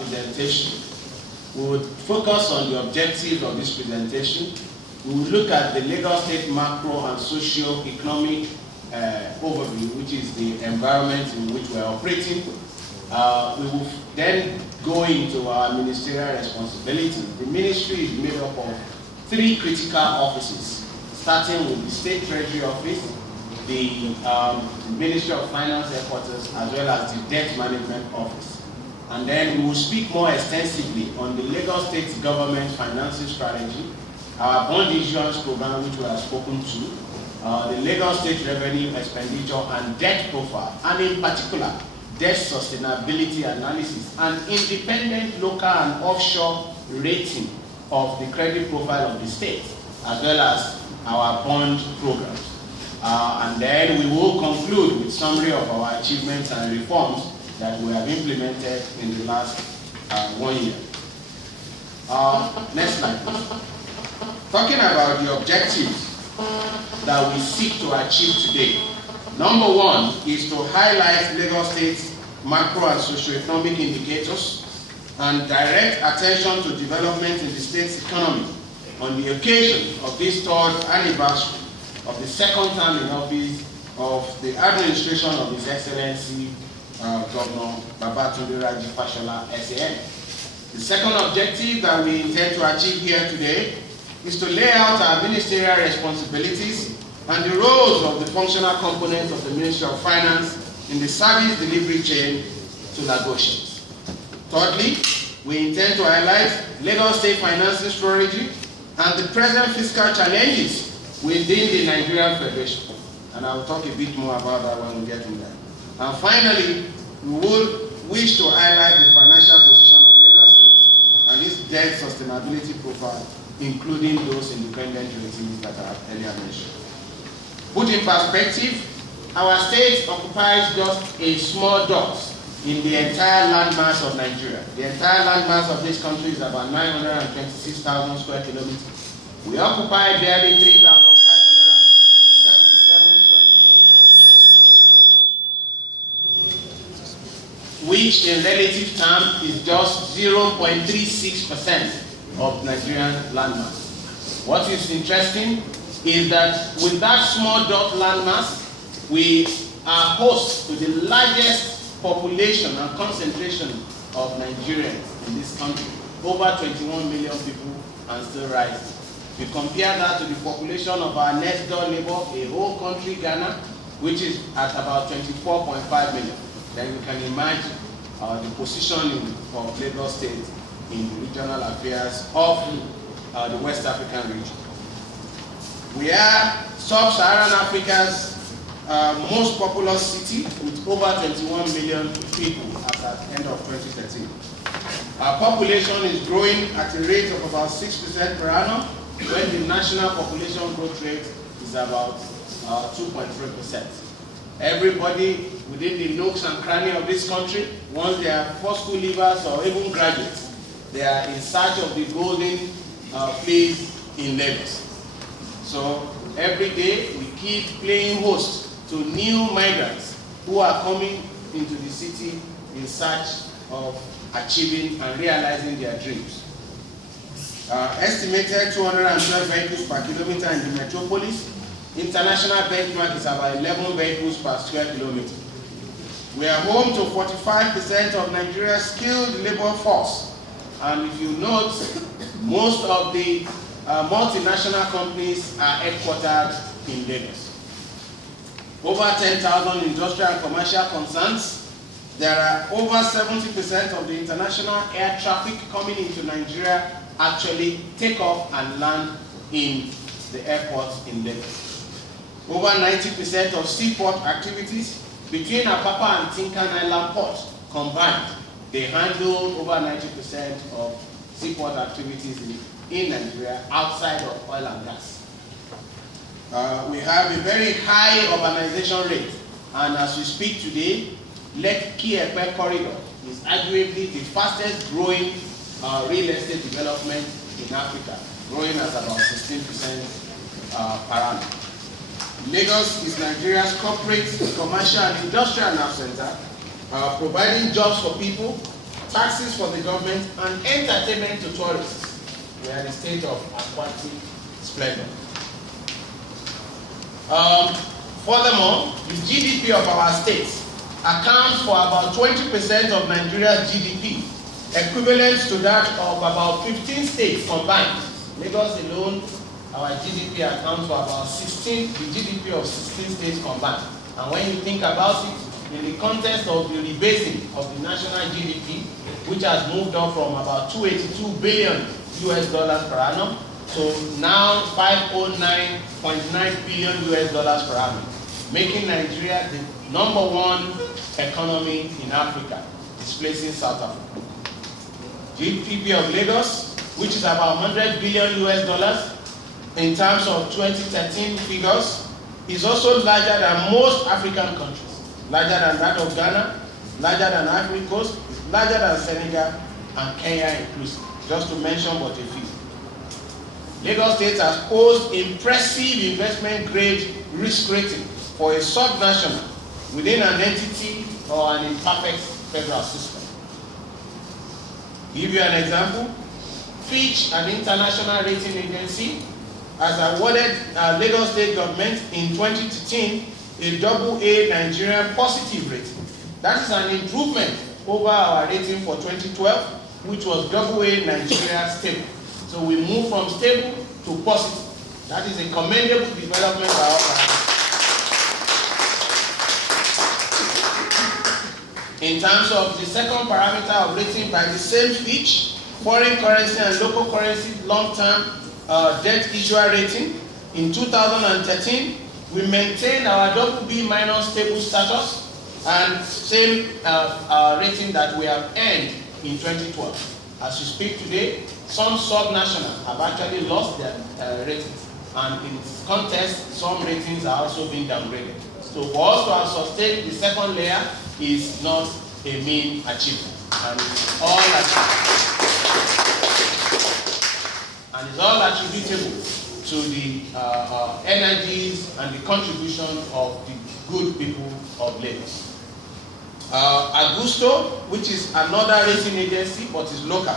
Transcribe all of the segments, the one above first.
presentation. We would focus on the objectives of this presentation. We will look at the Lagos State macro and socio-economic overview, which is the environment in which we are operating. We will then go into our ministerial responsibility. The ministry is made up of 3 critical offices, starting with the State Treasury Office, the Ministry of Finance headquarters, as well as the Debt Management Office. And then we will speak more extensively on the Lagos State government financing strategy, our bond issuance program, which we have spoken to, the Lagos State revenue expenditure and debt profile, and in particular, debt sustainability analysis and independent local and offshore rating of the credit profile of the state, as well as our bond programs. And then we will conclude with summary of our achievements and reforms that we have implemented in the last 1 year. Next slide, please. Talking about the objectives that we seek to achieve today. Number 1 is to highlight Lagos State's macro and socioeconomic indicators and direct attention to development in the state's economy on the occasion of this 3rd anniversary of the 2nd term in office of the administration of His Excellency Governor Babatunde Raji Fashola SAN. The second objective that we intend to achieve here today is to lay out our ministerial responsibilities and the roles of the functional components of the Ministry of Finance in the service delivery chain to Lagosians. Thirdly, we intend to highlight Lagos State financing strategy and the present fiscal challenges within the Nigerian Federation. And I will talk a bit more about that when we get in there. And finally, we would wish to highlight the financial position of Lagos State and its debt sustainability profile, including those independent ratings that I have earlier mentioned. Put in perspective, our state occupies just a small dot in the entire landmass of Nigeria. The entire landmass of this country is about 926,000 square kilometers. We occupy barely 3,577 square kilometers, which in relative terms is just 0.36% of Nigerian landmass. What is interesting is that with that small dot landmass, we are host to the largest population and concentration of Nigerians in this country. Over 21 million people and still rising. We compare that to the population of our next door neighbor, a whole country, Ghana, which is at about 24.5 million. Then you can imagine the positioning of Lagos State in the regional affairs of the West African region. We are Sub-Saharan Africa's most populous city with over 21 million people as at the end of 2013. Our population is growing at a rate of about 6% per annum, when the national population growth rate is about 2.3%. Everybody within the nooks and crannies of this country, once they are first school leavers or even graduates, they are in search of the golden place in Lagos. So every day we keep playing host to new migrants who are coming into the city in search of achieving and realizing their dreams. Estimated 212 vehicles per kilometer in the metropolis. International benchmark is about 11 vehicles per square kilometer. We are home to 45% of Nigeria's skilled labor force. And if you note, most of the multinational companies are headquartered in Lagos. Over 10,000 industrial and commercial concerns. There are over 70% of the international air traffic coming into Nigeria actually take off and land in the airports in Lagos. Over 90% of seaport activities between Apapa and Tinkan Island ports combined, they handle over 90% of seaport activities in Nigeria outside of oil and gas. We have a very high urbanization rate, and as we speak today, Lekki-Epe corridor is arguably the fastest growing real estate development in Africa, growing at about 16% per annum. Lagos is Nigeria's corporate, commercial, and industrial nerve center, providing jobs for people taxes for the government, and entertainment to tourists. We are in a state of aquatic splendor. Furthermore, the GDP of our states accounts for about 20% of Nigeria's GDP, equivalent to that of about 15 states combined. Lagos alone, our GDP accounts for about the GDP of 16 states combined. And when you think about it, in the context of the rebasing of the national GDP, which has moved up from about $282 billion per annum to now $509.9 billion per annum, making Nigeria the #1 economy in Africa, displacing South Africa. GDP of Lagos, which is about $100 billion in terms of 2013 figures, is also larger than most African countries. Larger than that of Ghana, larger than Ivory Coast, larger than Senegal, and Kenya inclusive, just to mention but a few. Lagos State has posed impressive investment grade risk rating for a subnational within an entity or an imperfect federal system. To give you an example, Fitch, an international rating agency, has awarded Lagos State government in 2013 a AA Nigerian positive rating. That is an improvement over our rating for 2012, which was AA Nigeria stable. So we move from stable to positive. That is a commendable development by our country. In terms of the second parameter of rating by the same Fitch, foreign currency and local currency long-term debt issuer rating, in 2013, we maintained our BB- stable status and same rating that we have earned in 2012. As we speak today, some subnationals have actually lost their ratings, and in this context, some ratings are also being downgraded. So for us to have sustained the second layer is not a mean achievement, and it's all attributable to the energies and the contribution of the good people of Lagos. Augusto, which is another rating agency but is local,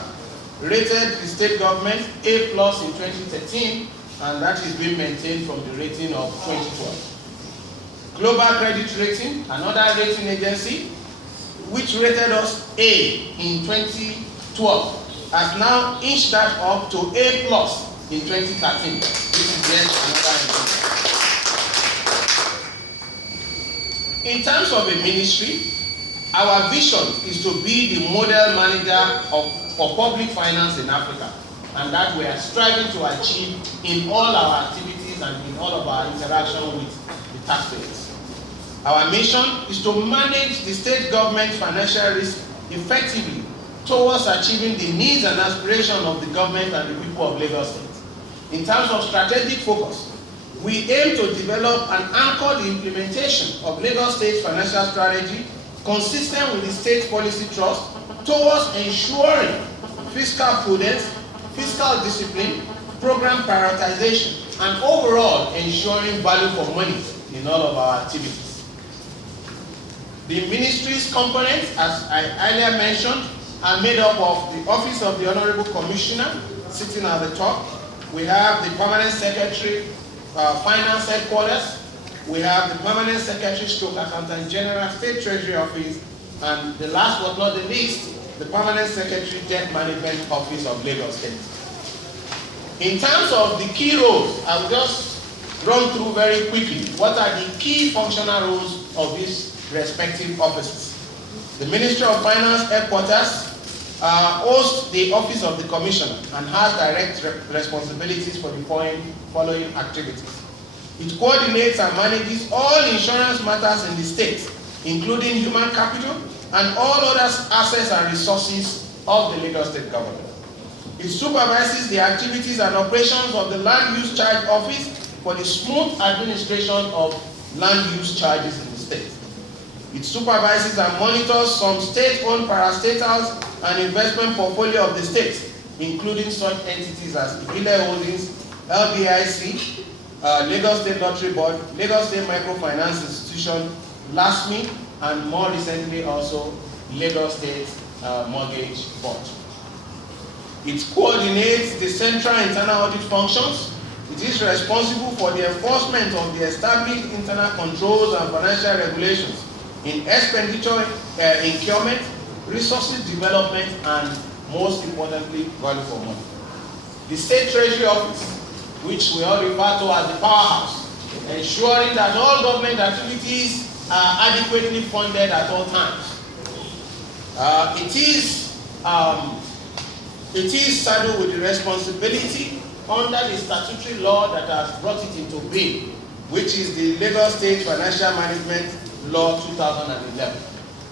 rated the state government A+ in 2013, and that is being maintained from the rating of 2012. Global Credit Rating, another rating agency, which rated us A in 2012, has now inched that up to A+ in 2013. This is yet another improvement. In terms of a ministry, our vision is to be the model manager for public finance in Africa, and that we are striving to achieve in all our activities and in all of our interaction with the taxpayers. Our mission is to manage the state government financial risk effectively towards achieving the needs and aspirations of the government and the people of Lagos State. In terms of strategic focus, we aim to develop and anchor the implementation of Lagos State's financial strategy consistent with the state policy trust towards ensuring fiscal prudence, fiscal discipline, program prioritization, and overall ensuring value for money in all of our activities. The ministry's components, as I earlier mentioned, are made up of the Office of the Honorable Commissioner, sitting at the top. We have the Permanent Secretary, Finance Headquarters. We have the Permanent Secretary, Stroke Accountant General, State Treasury Office, and the last but not the least, the Permanent Secretary, Debt Management Office of Lagos State. In terms of the key roles, I will just run through very quickly what are the key functional roles of these respective offices. The Ministry of Finance Headquarters hosts the Office of the Commissioner and has direct responsibilities for the following activities. It coordinates and manages all insurance matters in the state, including human capital and all other assets and resources of the Lagos State government. It supervises the activities and operations of the Land Use Charge Office for the smooth administration of land use charges in the state. It supervises and monitors some state-owned parastatals and investment portfolio of the state, including such entities as Ibile Holdings, LBIC, Lagos State Lottery Board, Lagos State Microfinance Institution, LASMI, and more recently also Lagos State mortgage board. It coordinates the central internal audit functions. It is responsible for the enforcement of the established internal controls and financial regulations in expenditure incurement, resources development, and most importantly, value for money. The State Treasury Office, which we all refer to as the powerhouse, ensuring that all government activities are adequately funded at all times. It is saddled with the responsibility under the statutory law that has brought it into being, which is the Lagos State Financial Management Law 2011.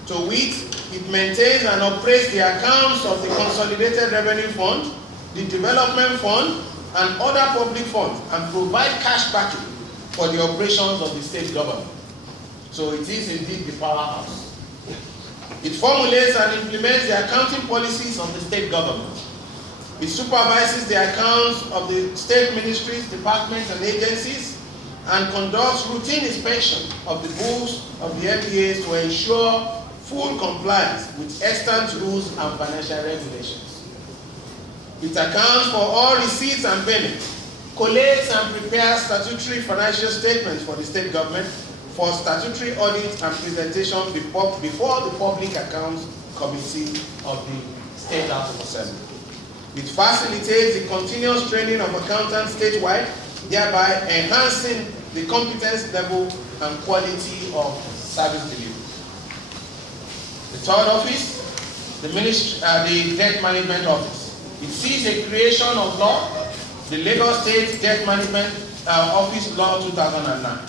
To which it maintains and operates the accounts of the Consolidated Revenue Fund, the Development Fund, and other public funds, and provide cash backing for the operations of the state government. So it is indeed the powerhouse. It formulates and implements the accounting policies of the state government. It supervises the accounts of the state ministries, departments, and agencies, and conducts routine inspection of the books of the MDAs to ensure full compliance with extant rules and financial regulations. It accounts for all receipts and payments, collates and prepares statutory financial statements for the state government for statutory audit and presentation before the Public Accounts Committee of the State House of Assembly. It facilitates the continuous training of accountants statewide, thereby enhancing the competence level and quality of service delivery. The third office, the Debt Management Office. It sees a creation of law, the Lagos State Debt Management Office Law 2009.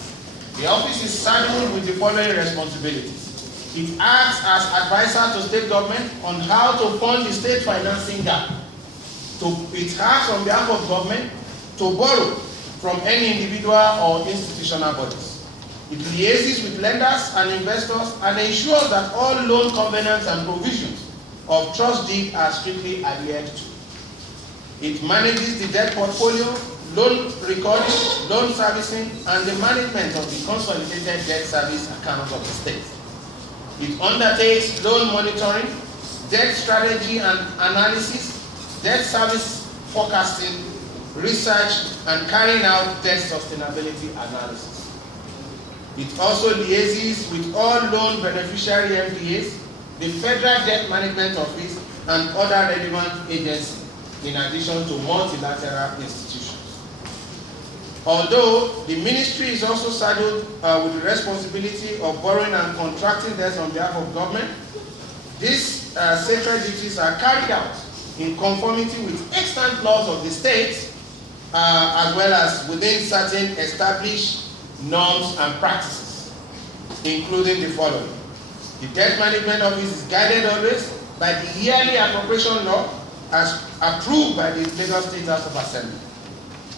The office is saddled with the following responsibilities. It acts as advisor to state government on how to fund the state financing gap. It acts on behalf of government to borrow from any individual or institutional bodies. It liaises with lenders and investors and ensures that all loan covenants and provisions of trust deed are strictly adhered to. It manages the debt portfolio, loan recording, loan servicing, and the management of the consolidated debt service accounts of the state. It undertakes loan monitoring, debt strategy and analysis, debt service forecasting, research, and carrying out debt sustainability analysis. It also liaises with all loan beneficiary MDAs, the Federal Debt Management Office, and other relevant agencies, in addition to multilateral institutions. Although the ministry is also saddled with the responsibility of borrowing and contracting debts on behalf of government, these sacred duties are carried out in conformity with extant laws of the state, as well as within certain established norms and practices, including the following. The Debt Management Office is guided always by the yearly appropriation law as approved by the Lagos State House of Assembly.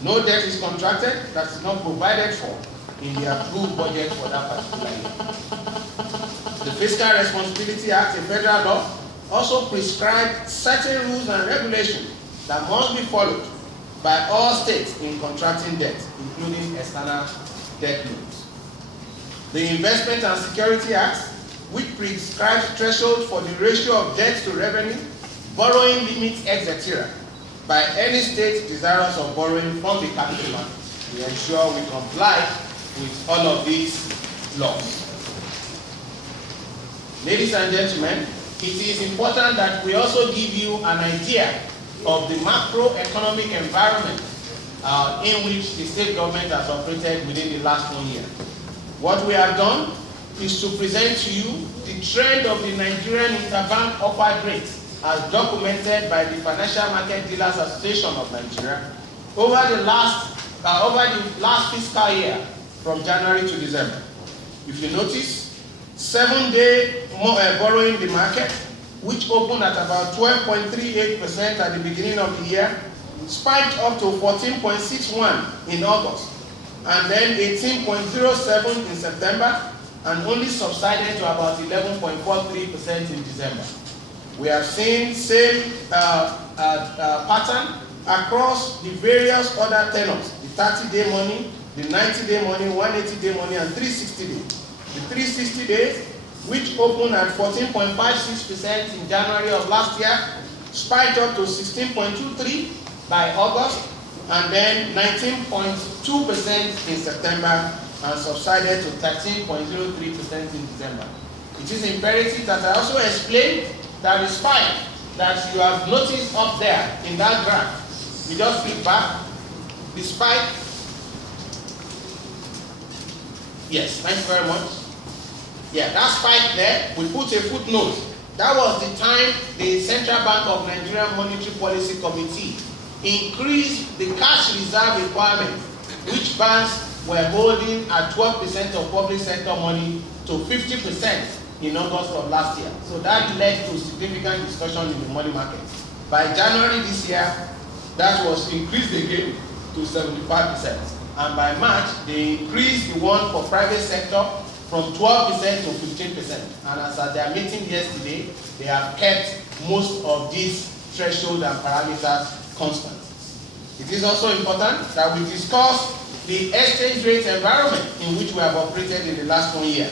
No debt is contracted that is not provided for in the approved budget for that particular year. The Fiscal Responsibility Act, a federal law, also prescribes certain rules and regulations that must be followed by all states in contracting debt, including external debt loans. The Investment and Security Act, which prescribes thresholds for the ratio of debt to revenue, borrowing limits, etc., by any state desirous of borrowing from the capital market. We ensure we comply with all of these laws. Ladies and gentlemen, it is important that we also give you an idea of the macroeconomic environment in which the state government has operated within the last 1 year. What we have done is to present to you the trend of the Nigerian interbank upward rate as documented by the Financial Market Dealers Association of Nigeria over the last fiscal year from January to December. If you notice, 7-day borrowing the market, which opened at about 12.38% at the beginning of the year, spiked up to 14.61 in August, and then 18.07 in September, and only subsided to about 11.43% in December. We have seen same pattern across the various other tenors, the 30-day money, the 90-day money, 180-day money, and 360 days. The 360 days which opened at 14.56% in January of last year, spiked up to 16.23% by August, and then 19.2% in September, and subsided to 13.03% in December. It is imperative that I also explain that the spike that you have noticed up there in that graph, we just flip back, the spike, yes, thank you very much. Yeah, that spike there, we put a footnote. That was the time the Central Bank of Nigeria Monetary Policy Committee increased the cash reserve requirement, which banks were holding at 12% of public sector money to 50% in August of last year. So that led to significant discussion in the money market. By January this year, that was increased again to 75%. And by March, they increased the one for private sector from 12% to 15%. And as at their meeting yesterday, they have kept most of these thresholds and parameters constant. It is also important that we discuss the exchange rate environment in which we have operated in the last 1 year.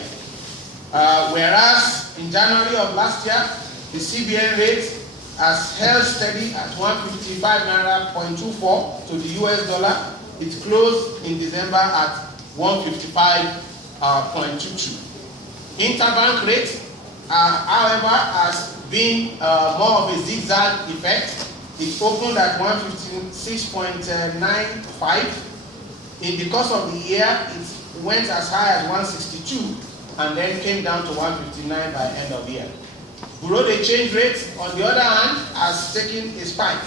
Whereas in January of last year, the CBN rate has held steady at 155.24 naira to the US dollar. It closed in December at 155.22. Interbank rate, however, has been more of a zigzag effect. It opened at 156.95. In the course of the year, it went as high as 162 and then came down to 159 by end of year. Bureau de change rate, on the other hand, has taken a spike.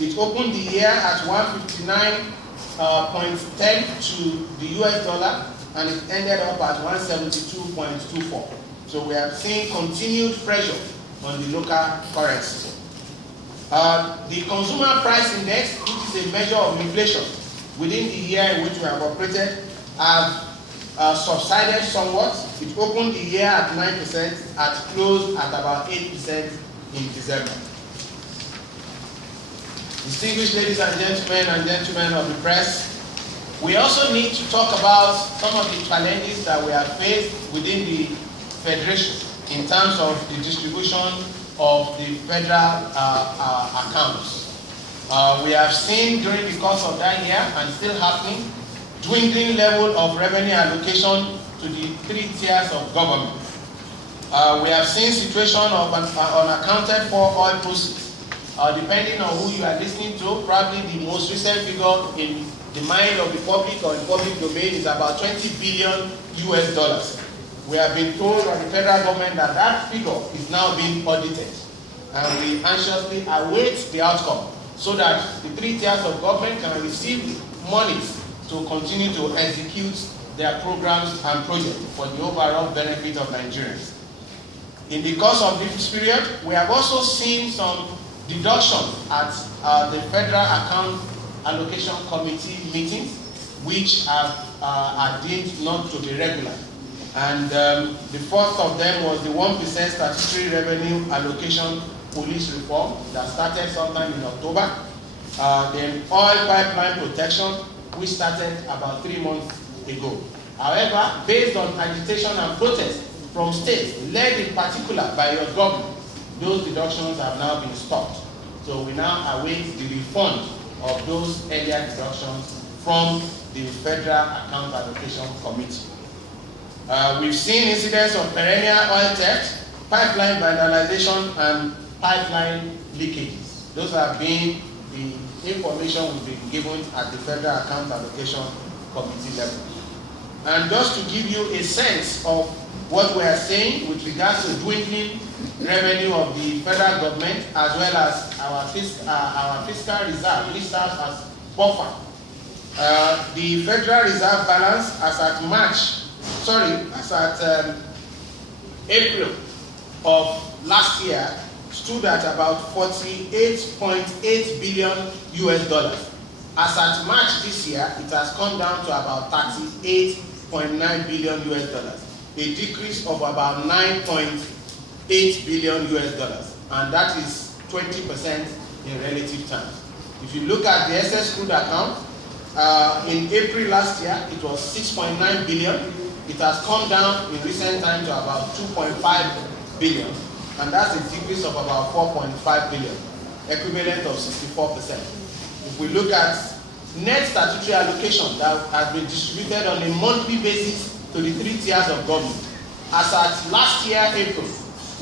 It opened the year at 159.10 to the US dollar, and it ended up at 172.24. So we have seen continued pressure on the local currency. The consumer price index, which is a measure of inflation within the year in which we have operated, have subsided somewhat. It opened the year at 9%, and closed at about 8% in December. Distinguished ladies and gentlemen of the press, we also need to talk about some of the challenges that we have faced within the Federation in terms of the distribution of the federal accounts. We have seen during the course of that year, and still happening, dwindling level of revenue allocation to the 3 tiers of government. We have seen situation of unaccounted for oil proceeds. Depending on who you are listening to, probably the most recent figure in the mind of the public or in public domain is about $20 billion US. We have been told by the federal government that that figure is now being audited, and we anxiously await the outcome so that the 3 tiers of government can receive monies to continue to execute their programs and projects for the overall benefit of Nigerians. In the course of this period, we have also seen some deduction at the Federal Account Allocation Committee meetings, which are deemed not to be regular. And the first of them was the 1% statutory revenue allocation police reform that started sometime in October. Then oil pipeline protection, which started about 3 months ago. However, based on agitation and protest from states, led in particular by your government, those deductions have now been stopped. So we now await the refund of those earlier deductions from the Federal Account Allocation Committee. We've seen incidents of perennial oil theft, pipeline vandalization, and pipeline leakages. Those have been the information we've been given at the Federal Account Allocation Committee level. And just to give you a sense of what we are saying with regards to dwindling revenue of the federal government, as well as our fiscal reserve, which serves as buffer. The Federal Reserve balance as at April of last year stood at about $48.8 billion US. As at March this year, it has come down to about $38.9 billion US, a decrease of about $9.8 billion US, and that is 20% in relative terms. If you look at the excess crude account, in April last year, it was $6.9 billion. It has come down in recent times to about 2.5 billion, and that's a decrease of about 4.5 billion, equivalent of 64%. If we look at net statutory allocation that has been distributed on a monthly basis to the 3 tiers of government, as at last year, April,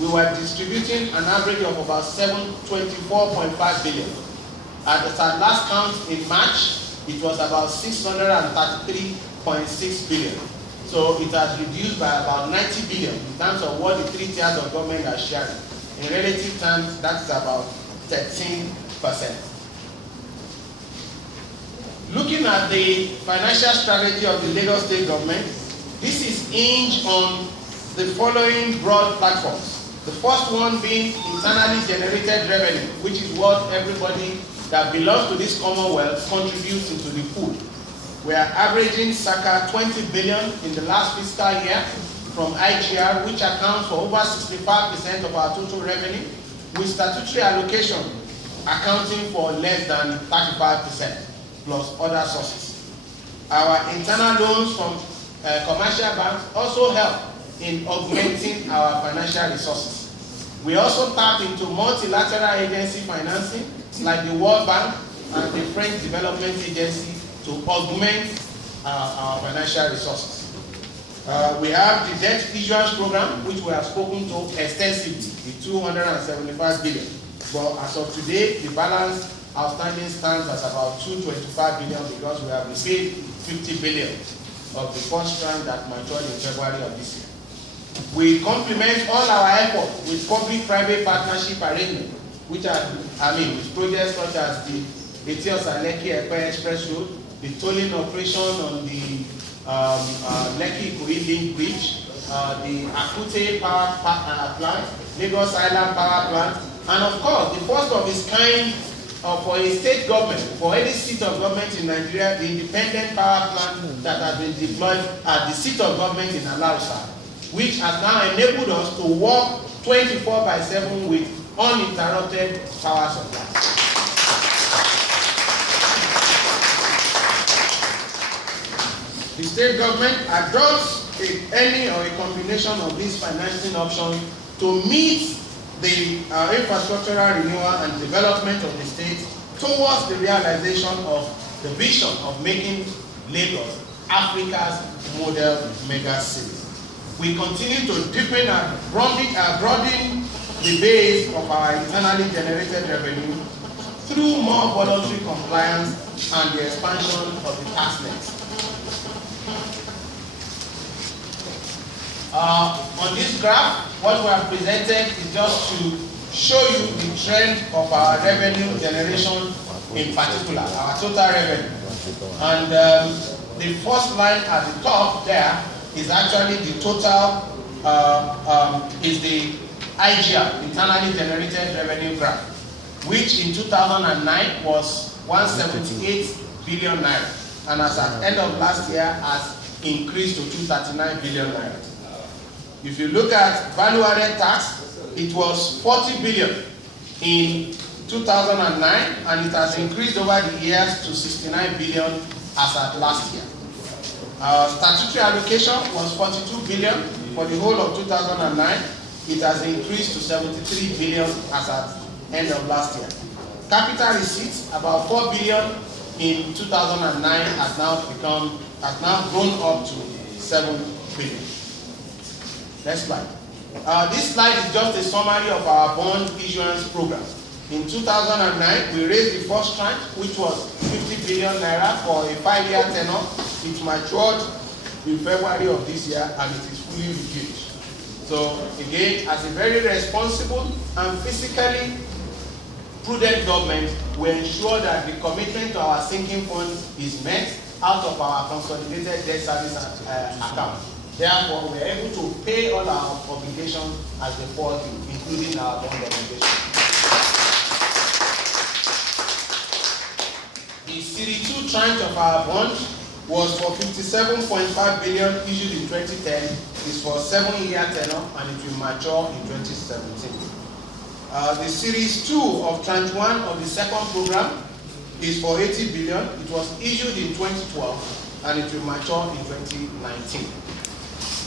we were distributing an average of about 724.5 billion. At the last count in March, it was about 633.6 billion. So it has reduced by about 90 billion in terms of what the 3 tiers of government are sharing. In relative terms, that's about 13%. Looking at the financial strategy of the Lagos State government, this is hinged on the following broad platforms. The first one being internally generated revenue, which is what everybody that belongs to this commonwealth contributes into the pool. We are averaging circa 20 billion in the last fiscal year from IGR, which accounts for over 65% of our total revenue, with statutory allocation accounting for less than 35%, plus other sources. Our internal loans from commercial banks also help in augmenting our financial resources. We also tap into multilateral agency financing like the World Bank and the French Development Agency to augment our financial resources. We have the debt issuance program, which we have spoken to extensively, the 275 billion. But as of today, the balance outstanding stands at about 225 billion because we have repaid 50 billion of the first tranche that matured in February of this year. We complement all our efforts with public-private partnership arrangements, which are, with projects such as the Etios-Lekki-Epe Express Road, the tolling operation on the Lekki-Ikoyi Link Bridge, the Akute Power Plant, Lagos Island Power Plant, and of course, the first of its kind for a state government, for any seat of government in Nigeria, the independent power plant that has been deployed at the seat of government in Alausa, which has now enabled us to work 24/7 with uninterrupted power supply. The state government adopts any or a combination of these financing options to meet the infrastructural renewal and development of the state towards the realization of the vision of making Lagos Africa's model mega city. We continue to deepen and broaden the base of our internally generated revenue through more voluntary compliance and the expansion of the tax net. On this graph, what we have presented is just to show you the trend of our revenue generation in particular, our total revenue. And the first line at the top there is actually the total, is the IGR, internally generated revenue graph, which in 2009 was 178 billion naira, and as at end of last year has increased to 239 billion naira. If you look at value-added tax, it was 40 billion in 2009, and it has increased over the years to 69 billion as at last year. Statutory allocation was 42 billion for the whole of 2009. It has increased to 73 billion as at end of last year. Capital receipts, about 4 billion in 2009, has now grown up to 7 billion. Next slide. This slide is just a summary of our bond issuance program. In 2009, we raised the first tranche, which was 50 billion naira for a 5-year tenure. It matured in February of this year, and it is fully repaid. So again, as a very responsible and fiscally prudent government, we ensure that the commitment to our sinking fund is met out of our consolidated debt service account. Therefore, we are able to pay all our obligations as they fall due, including our bond obligations. The Series 2 tranche of our bond was for 57.5 billion issued in 2010, is for 7-year tenure, and it will mature in 2017. The Series 2 of Tranche 1 of the second program is for 80 billion. It was issued in 2012, and it will mature in 2019.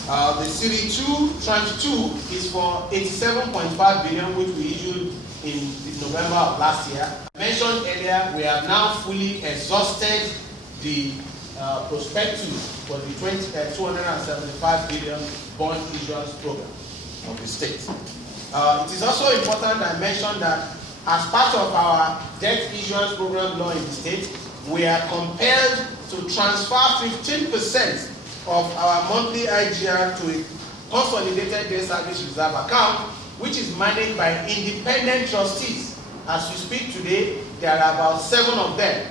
The Series 2, Tranche 2 is for 87.5 billion, which we issued in November of last year. I mentioned earlier, we have now fully exhausted the prospectus for the 275 billion bond issuance program of the state. It is also important I mention that as part of our debt issuance program law in the state, we are compelled to transfer 15% of our monthly IGR to a consolidated debt service reserve account, which is managed by independent trustees. As we speak today, there are about 7 of them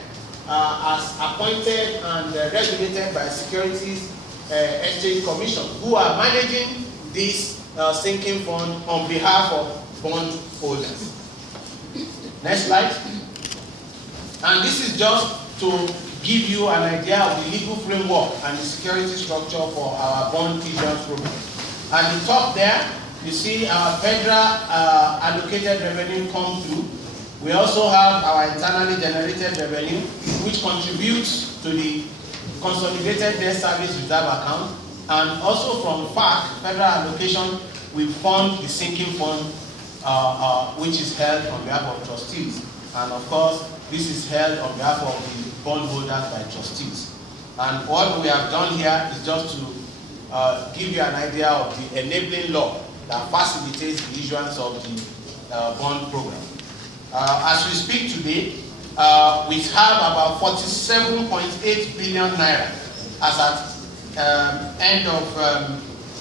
as appointed and regulated by Securities Exchange Commission, who are managing this sinking fund on behalf of bond holders. Next slide. And this is just to give you an idea of the legal framework and the security structure for our bond issuance program. At the top there, you see our federal allocated revenue come through. We also have our internally generated revenue, which contributes to the consolidated debt service reserve account, and also from FAC, federal allocation, we fund the sinking fund, which is held on behalf of trustees. And of course, this is held on behalf of the bondholders by trustees. And what we have done here is just to give you an idea of the enabling law that facilitates the issuance of the bond program. As we speak today, we have about 47.8 billion naira as at end of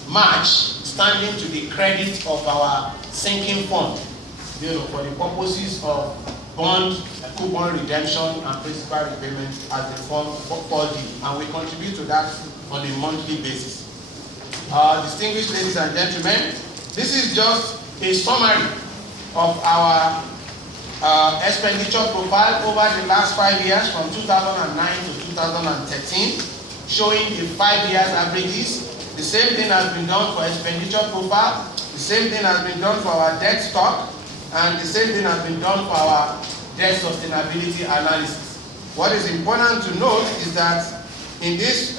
March, standing to the credit of our sinking fund, for the purposes of bond, coupon redemption, and principal repayment as the fund fall due, and we contribute to that on a monthly basis. Distinguished ladies and gentlemen, this is just a summary of our expenditure profile over the last 5 years from 2009 to 2013, showing the 5 years averages. The same thing has been done for expenditure profile, the same thing has been done for our debt stock, and the same thing has been done for our debt sustainability analysis. What is important to note is that in this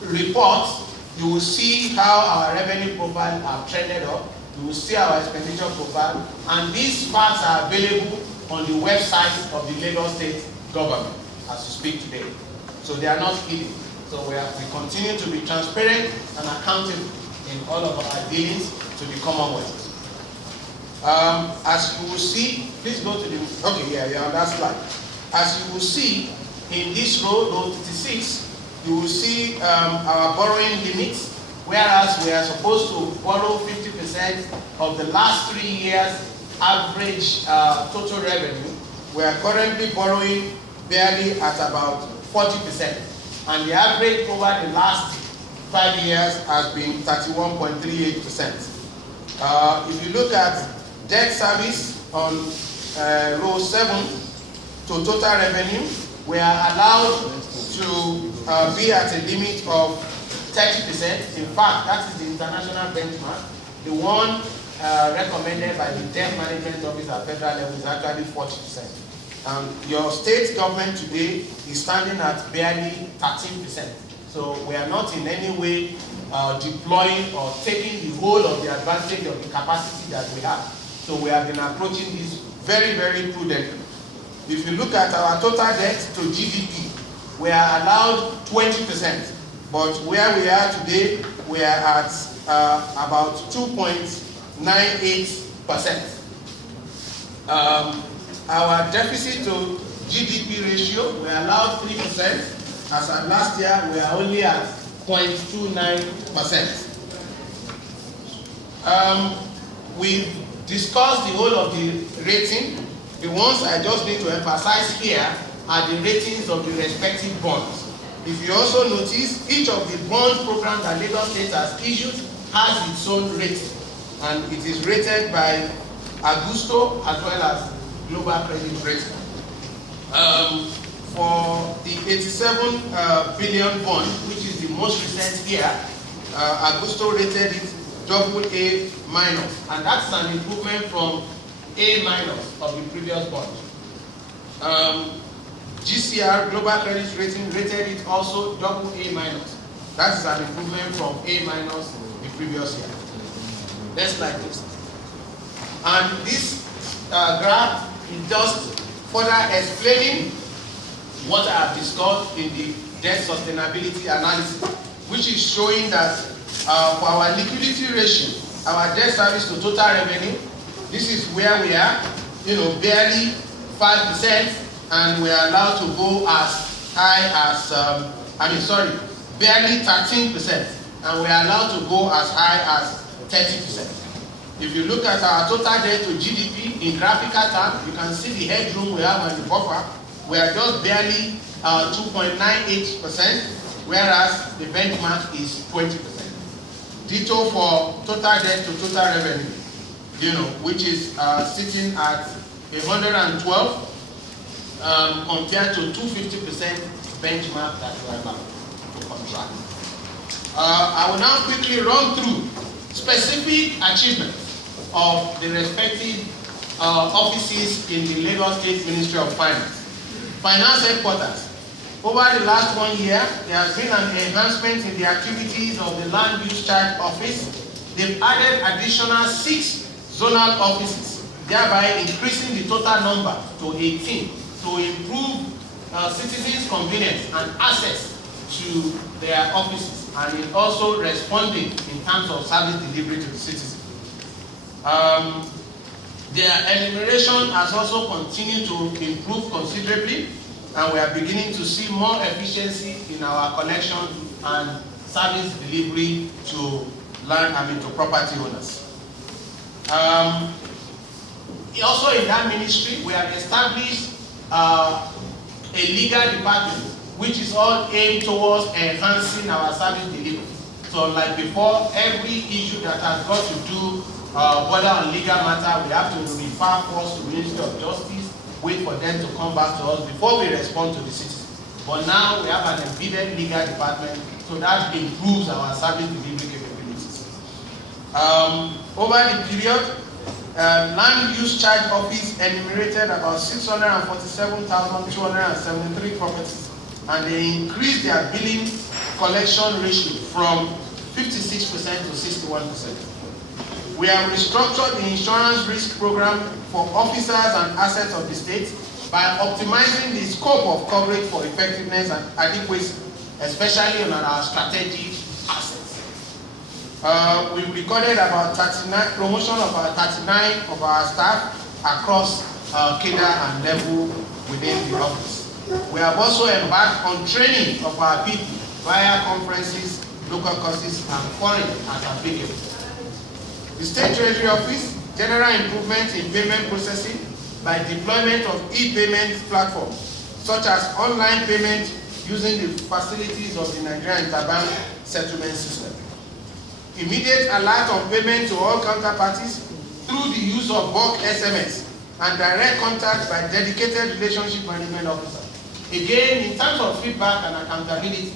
report, you will see how our revenue profile have trended up. You will see our expenditure profile, and these facts are available on the website of the Lagos State government as we speak today. So they are not hidden. So we continue to be transparent and accountable in all of our dealings to the Commonwealth. As you will see, please go to the, on that slide. As you will see in this row 36, you will see our borrowing limits, whereas we are supposed to borrow 50% of the last 3 years average total revenue. We are currently borrowing barely at about 40%, and the average over the last 5 years has been 31.38%. If you look at debt service on row 7 to total revenue, we are allowed to be at a limit of 30%. In fact, that is the international benchmark. The one recommended by the Debt Management Office at federal level is actually 40%. Your state government today is standing at barely 13%. So we are not in any way deploying or taking the whole of the advantage of the capacity that we have. So we have been approaching this very, very prudently. If you look at our total debt to GDP, we are allowed 20%. But where we are today, we are at about 2.98%. Our deficit to GDP ratio, we are allowed 3%. As of last year, we are only at 0.29%. We've discussed the whole of the rating. The ones I just need to emphasize here are the ratings of the respective bonds. If you also notice, each of the bond programs that Lagos State has issued has its own rating, and it is rated by Augusto as well as Global Credit Rating. For the 87 billion bond, which is the most recent here, Augusto rated it AA-, and that's an improvement from A- of the previous bond. GCR, Global Credit Rating, rated it also AA-. That is an improvement from A- the previous year. Next slide, please. And this graph is just further explaining what I have discussed in the debt sustainability analysis, which is showing that for our liquidity ratio, our debt service to total revenue, this is where we are, barely 5%, and we are allowed to go as high as, barely 13%, and we are allowed to go as high as 30%. If you look at our total debt to GDP in graphical terms, you can see the headroom we have and the buffer. We are just barely 2.98%, whereas the benchmark is 20%. Ditto for total debt to total revenue, which is sitting at 112 compared to 250% benchmark that we are about to contract. I will now quickly run through specific achievements of the respective offices in the Lagos State Ministry of Finance. Finance headquarters. Over the last 1 year, there has been an enhancement in the activities of the Land Use Charge Office. They've added additional 6 zonal offices, thereby increasing the total number to 18 to improve citizens' convenience and access to their offices, and in also responding in terms of service delivery to the citizens. Their enumeration has also continued to improve considerably, and we are beginning to see more efficiency in our collection and service delivery to to property owners. Also in that ministry, we have established a legal department which is all aimed towards enhancing our service delivery. So like before, every issue that has got to do whether on legal matter, we have to refer first to the Ministry of Justice, wait for them to come back to us before we respond to the citizen. But now we have an embedded legal department, so that improves our service delivery capabilities. Over the period, Land Use Charge Office enumerated about 647,273 properties, and they increased their billing collection ratio from 56% to 61%. We have restructured the insurance risk program for officers and assets of the state by optimizing the scope of coverage for effectiveness and adequacy, especially on our strategic assets. We recorded about 39 promotion of our 39 of our staff across cadre and level within the office. We have also embarked on training of our people via conferences, local courses, and foreign as applicable. The State Treasury Office, general improvement in payment processing by deployment of e-payment platforms, such as online payment using the facilities of the Nigerian Interbank Settlement System. Immediate alert on payment to all counterparties through the use of bulk SMS and direct contact by dedicated relationship management officer. Again, in terms of feedback and accountability,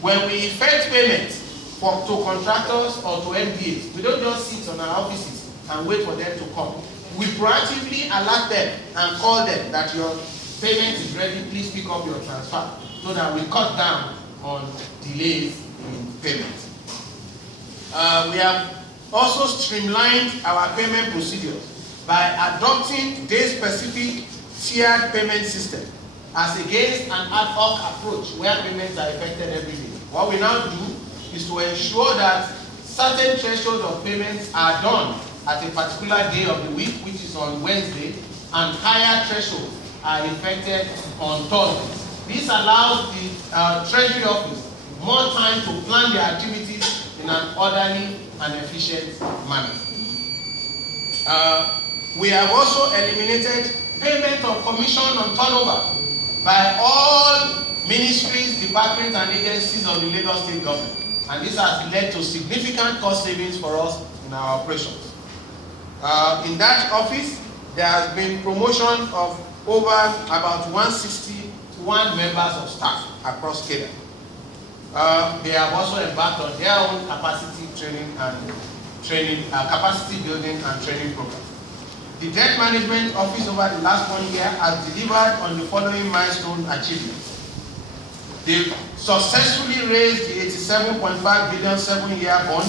when we effect payments to contractors or to MDAs, we don't just sit on our offices and wait for them to come. We proactively alert them and call them that your payment is ready, please pick up your transfer, so that we cut down on delays in payment. We have also streamlined our payment procedures by adopting day-specific tiered payment system as against an ad hoc approach where payments are effected every day. What we now do is to ensure that certain thresholds of payments are done at a particular day of the week, which is on Wednesday, and higher thresholds are effected on Thursday. This allows the Treasury Office more time to plan their activities in an orderly and efficient manner. We have also eliminated payment of commission on turnover by all ministries, departments, and agencies of the Lagos State government. And this has led to significant cost savings for us in our operations. In that office, there has been promotion of over about 161 members of staff across Kenya. They have also embarked on their own capacity capacity building and training program. The Debt Management Office over the last 1 year has delivered on the following milestone achievements. They successfully raised the 87.5 billion 7-year bond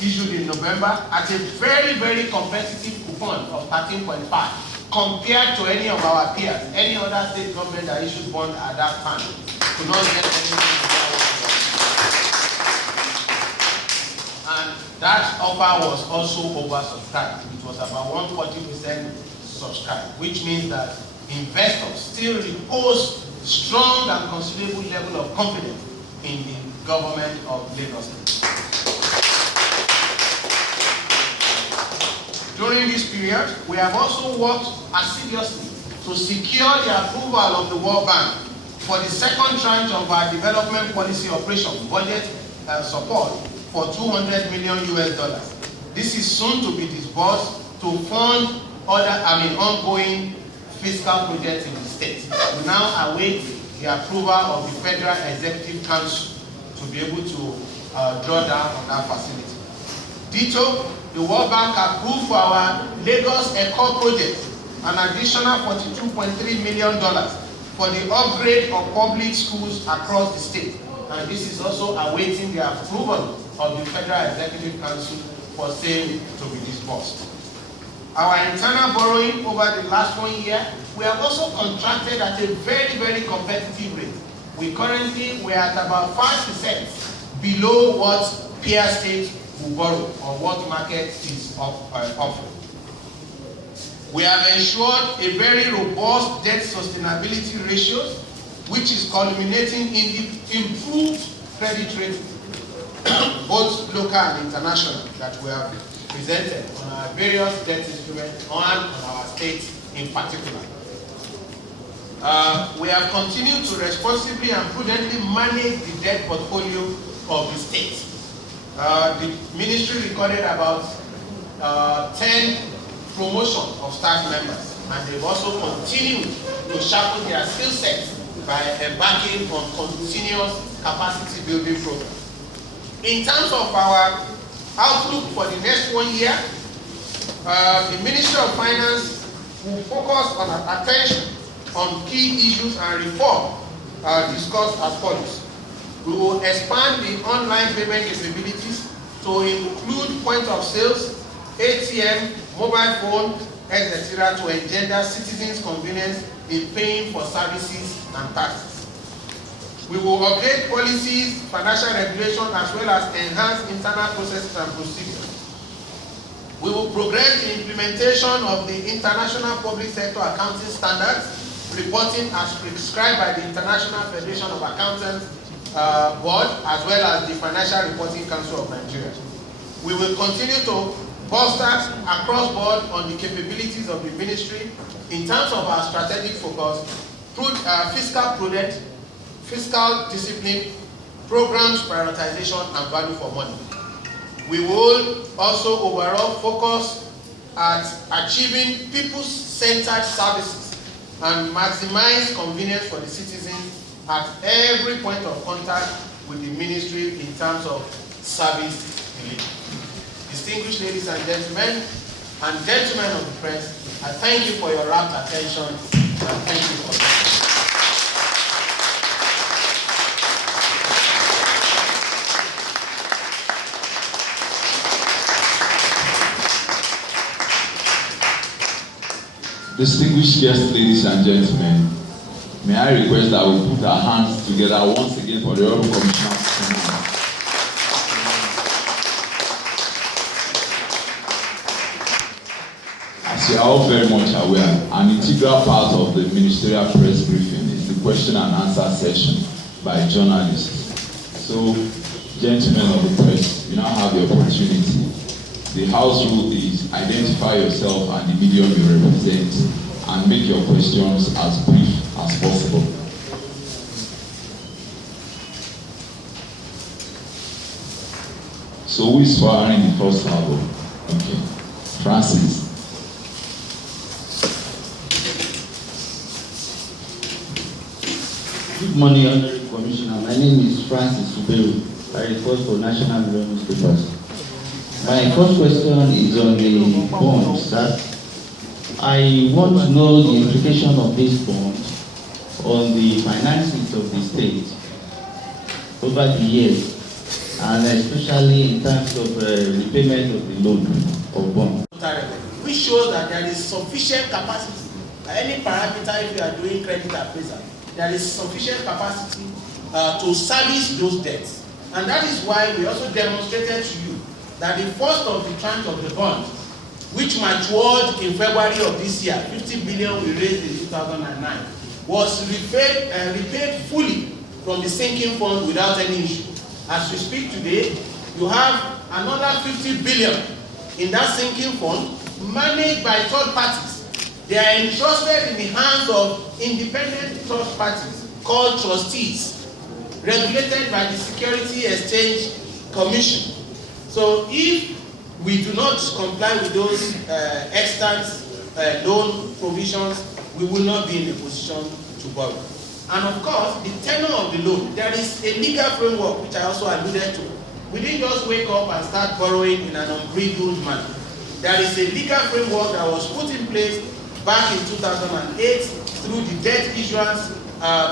issued in November at a very, very competitive coupon of 13.5 compared to any of our peers. Any other state government that issued bond at that time could not get anything. And that offer was also oversubscribed. It was about 140% subscribed, which means that investors still repose strong and considerable level of confidence in the government of Lagos. During this period, we have also worked assiduously to secure the approval of the World Bank for the second tranche of our development policy operation budget support for $200 million. This is soon to be disbursed to fund ongoing fiscal projects in the state. We now await the approval of the Federal Executive Council to be able to draw down on that facility. Ditto, the World Bank approved for our Lagos Eco project an additional $42.3 million for the upgrade of public schools across the state. And this is also awaiting the approval of the Federal Executive Council for sale to be disbursed. Our internal borrowing over the last 1 year, we have also contracted at a very, very competitive rate. We are at about 5% below what peer states will borrow or what market is offering. We have ensured a very robust debt sustainability ratios, which is culminating in the improved credit rating, both local and international, that we have presented on our various debt instruments and on our states in particular. We have continued to responsibly and prudently manage the debt portfolio of the state. The ministry recorded about 10 promotions of staff members, and they've also continued to sharpen their skill sets by embarking on continuous capacity building programs. In terms of our outlook for the next 1 year, the Ministry of Finance will focus on attention on key issues and reform discussed as follows. We will expand the online payment capabilities to include point of sales, ATM, mobile phone, etc. to engender citizens' convenience in paying for services and taxes. We will update policies, financial regulation, as well as enhance internal processes and procedures. We will progress the implementation of the International Public Sector Accounting Standards, reporting as prescribed by the International Federation of Accountants Board, as well as the Financial Reporting Council of Nigeria. We will continue to bolster across board on the capabilities of the ministry in terms of our strategic focus, fiscal prudence, fiscal discipline, programs prioritization, and value for money. We will also overall focus at achieving people-centered services and maximize convenience for the citizens at every point of contact with the ministry in terms of service delivery. Distinguished ladies and gentlemen of the press, I thank you for your rapt attention and thank you for listening. Distinguished guests, ladies and gentlemen, may I request that we put our hands together once again for the Honorable Commissioner. As you are all very much aware, an integral part of the ministerial press briefing is the question and answer session by journalists. So, gentlemen of the press, you now have the opportunity. The house rule is identify yourself and the medium you represent and make your questions as brief as possible. So who is firing the first salvo? Okay. Francis. Good morning, Honorable Commissioner. My name is Francis Suberu. I report for National Bureau newspapers. My first question is on the bonds. That I want to know the implication of this bond on the finances of the state. over the years, and especially in terms of repayment of the loan or bond. Which shows that there is sufficient capacity. Any parameter, if you are doing credit appraisal, there is sufficient capacity to service those debts. And that is why we also demonstrated to you that the first of the tranche of the bond, which matured in February of this year, 50 billion we raised in 2009, was repaid fully from the sinking fund without any issue. As we speak today, you have another 50 billion in that sinking fund managed by third parties. They are entrusted in the hands of independent third parties called trustees, regulated by the Security Exchange Commission. So if we do not comply with those extant loan provisions, we will not be in a position to borrow. And of course, the tenor of the loan, there is a legal framework which I also alluded to. We didn't just wake up and start borrowing in an unbridled manner. There is a legal framework that was put in place back in 2008 through the debt issuance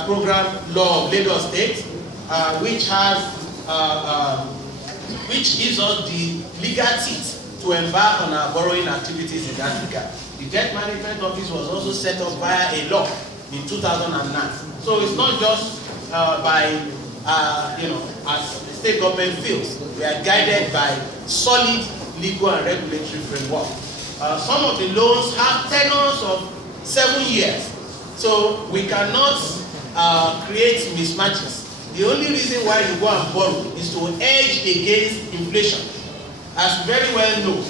program law of Lagos State, which gives us the legal teeth to embark on our borrowing activities in that regard. The Debt Management Office was also set up via a law in 2009. So it's not just as the state government feels. We are guided by solid legal and regulatory framework. Some of the loans have tenors of 7 years, so we cannot create mismatches. The only reason why you go and borrow is to hedge against inflation. As you very well know,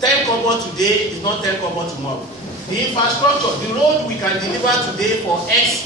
10 kobo today is not 10 kobo tomorrow. The infrastructure, the road we can deliver today for X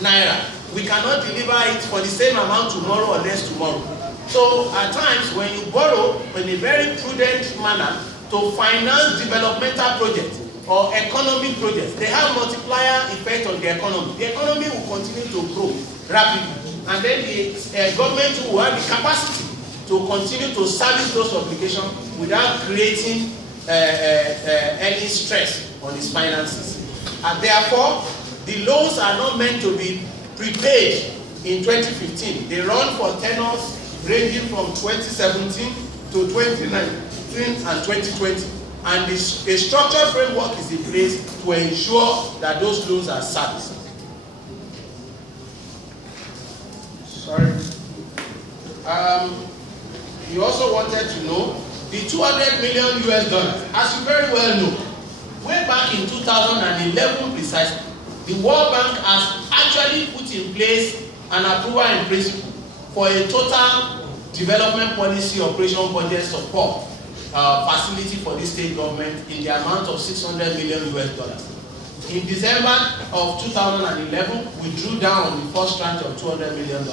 naira, we cannot deliver it for the same amount tomorrow or less tomorrow. So at times when you borrow in a very prudent manner to finance developmental projects or economic projects, they have multiplier effect on the economy. The economy will continue to grow rapidly, and then the government will have the capacity to continue to service those obligations without creating any stress on its finances. And therefore, the loans are not meant to be prepaid in 2015. They run for tenors ranging from 2017 to 2019 and 2020. And a structured framework is in place to ensure that those loans are serviced. Sorry. You also wanted to know the $200 million US dollars. As you very well know, way back in 2011 precisely, the World Bank has actually put in place an approval in principle for a total development policy operation budget support facility for the state government in the amount of $600 million US dollars. In December of 2011, we drew down the first tranche of $200 million.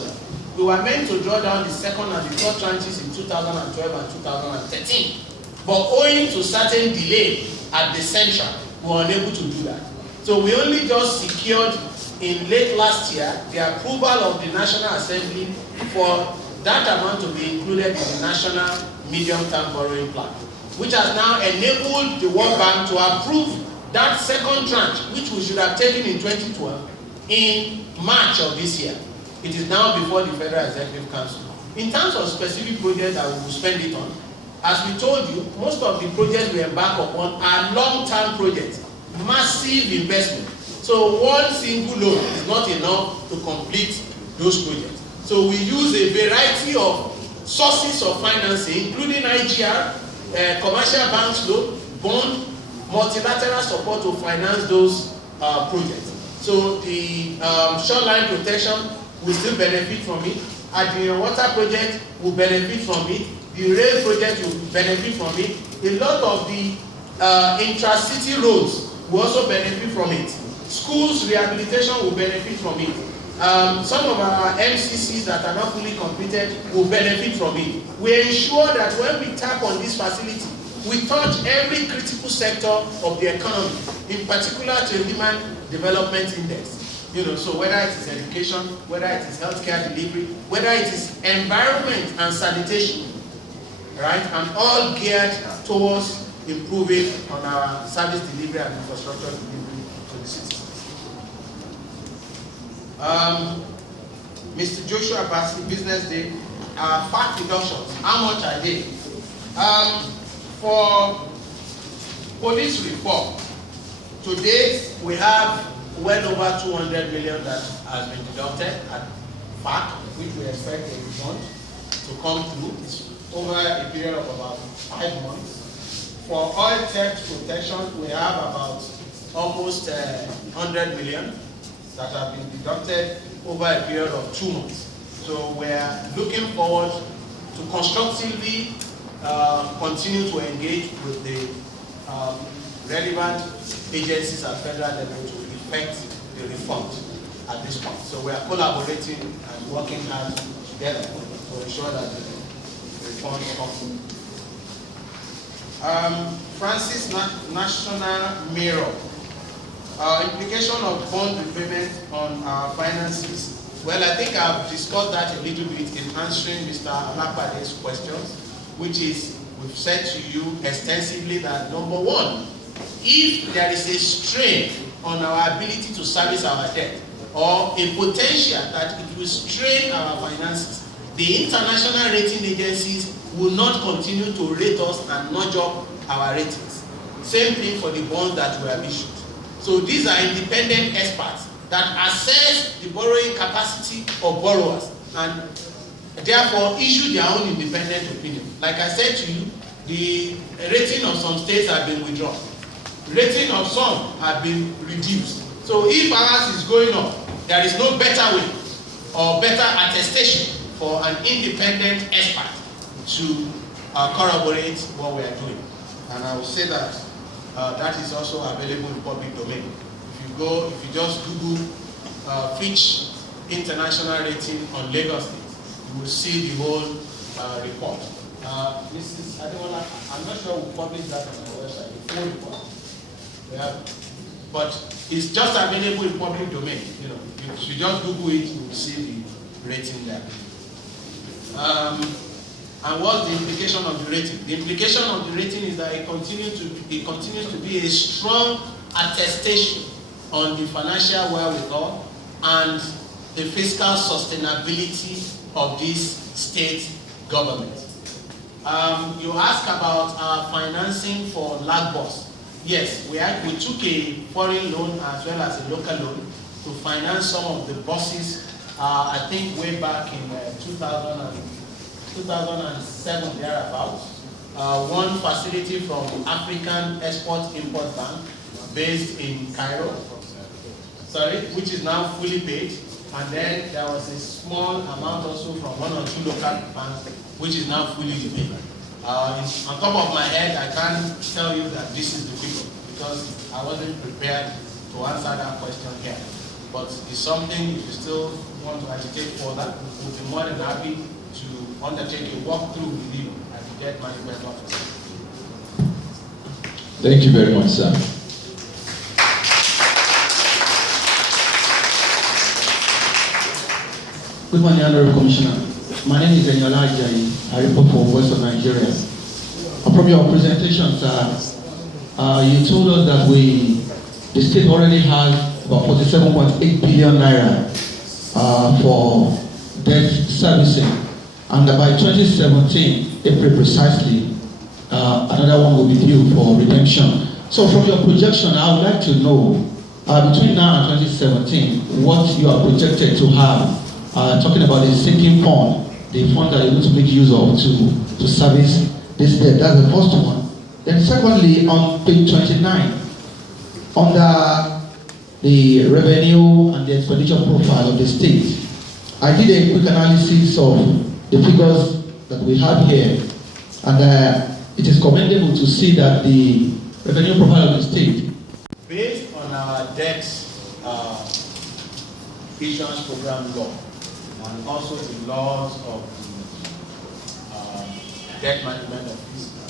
We were meant to draw down the second and the third tranches in 2012 and 2013. But owing to certain delay at the central, we were unable to do that. So we only just secured in late last year the approval of the National Assembly for that amount to be included in the National Medium-Term Borrowing Plan, which has now enabled the World Bank to approve that second tranche, which we should have taken in 2012, in March of this year. It is now before the Federal Executive Council. In terms of specific projects that we will spend it on, as we told you, most of the projects we embark upon are long-term projects, massive investment. So one single loan is not enough to complete those projects. So we use a variety of sources of financing, including IGR, commercial banks loan, bond, multilateral support to finance those projects. So the shoreline protection will still benefit from it. The water project will benefit from it. The rail project will benefit from it. A lot of the intra-city roads will also benefit from it. Schools rehabilitation will benefit from it. Some of our MCCs that are not fully completed will benefit from it. We ensure that when we tap on this facility, we touch every critical sector of the economy, in particular to Human Development Index. So whether it is education, whether it is healthcare delivery, whether it is environment and sanitation, right, and all geared towards improving on our service delivery and infrastructure delivery to the citizens. Mr. Joshua Bassi, Business Day, fact reductions, how much are they? For police reform, to date, we have well over 200 million that has been deducted at FAC, which we expect a refund to come through. It's over a period of about 5 months. For oil theft protection, we have about almost 100 million that have been deducted over a period of 2 months. So we're looking forward to constructively continue to engage with the relevant agencies at federal level to effect the reform at this point. So we are collaborating and working hard together to ensure that the reforms come. Francis National Mirror. Implication of bond repayment on our finances. Well, I think I've discussed that a little bit in answering Mr. Alapade's questions, which is, we've said to you extensively that number one, if there is a strain on our ability to service our debt, or a potential that it will strain our finances, the international rating agencies will not continue to rate us and nudge up our ratings. Same thing for the bonds that we have issued. So these are independent experts that assess the borrowing capacity of borrowers and therefore issue their own independent opinion. Like I said to you, the rating of some states have been withdrawn. Rating of some have been reduced. So if ours is going up, there is no better way or better attestation for an independent expert to corroborate what we are doing. And I will say that that is also available in public domain. If you just Google Fitch International Rating on Lagos State, you will see the whole report. Mrs. Ademola, I'm not sure we'll publish that on our website, the full report. But it's just available in public domain. You know, if you just Google it, you will see the rating there. And what's the implication of the rating? The implication of the rating is that it continues to be a strong attestation on the financial wherewithal and the fiscal sustainability of this state government. You ask about our financing for Lagos. Yes, we took a foreign loan as well as a local loan to finance some of the buses. I think way back in 2007 thereabouts. One facility from African Export-Import Bank based in Cairo, which is now fully paid. And then there was a small amount also from one or two local banks, which is now fully paid. On top of my head, I can't tell you that this is the figure because I wasn't prepared to answer that question here. But it's something, if you still want to agitate for that, we'll be more than happy to undertake a walkthrough with you and get management officer. Thank you very much, sir. Good morning, Honorable Commissioner. My name is Eniola Ajayi. I report for Voice of Nigeria. From your presentation, sir, you told us that the state already has about 47.8 billion naira for debt servicing, and by 2017, April precisely, another one will be due for redemption. So, from your projection, I would like to know between now and 2017, what you are projected to have. Talking about the sinking fund, the fund that you're going to make use of to service this debt. That's the first one. Then secondly, on page 29, under the revenue and the expenditure profile of the state, I did a quick analysis of the figures that we have here, and it is commendable to see that the revenue profile of the state, based on our debt issuance program law, and also the laws of debt management of fiscal,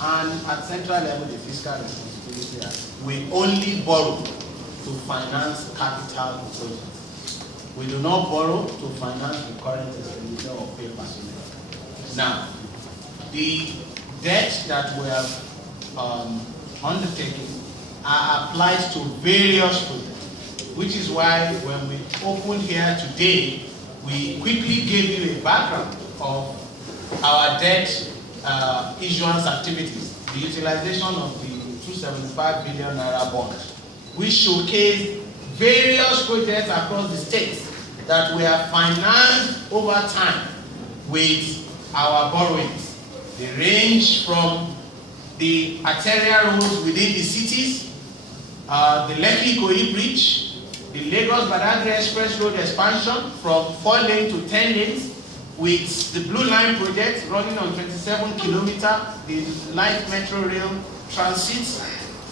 and at central level the Fiscal Responsibility Act, we only borrow to finance capital projects. We do not borrow to finance the current expenditure or pay personnel. Now, the debt that we have undertaken are applied to various projects, which is why when we opened here today, we quickly gave you a background of our debt issuance activities, the utilization of the 275 billion naira bond, which showcased various projects across the states that we have financed over time with our borrowings. They range from the arterial roads within the cities, the Lekki-Ikoyi Bridge, the Lagos-Badagry Express Road expansion from 4 lanes to 10 lanes, with the Blue Line project running on 27 kilometers, the light metro rail transit,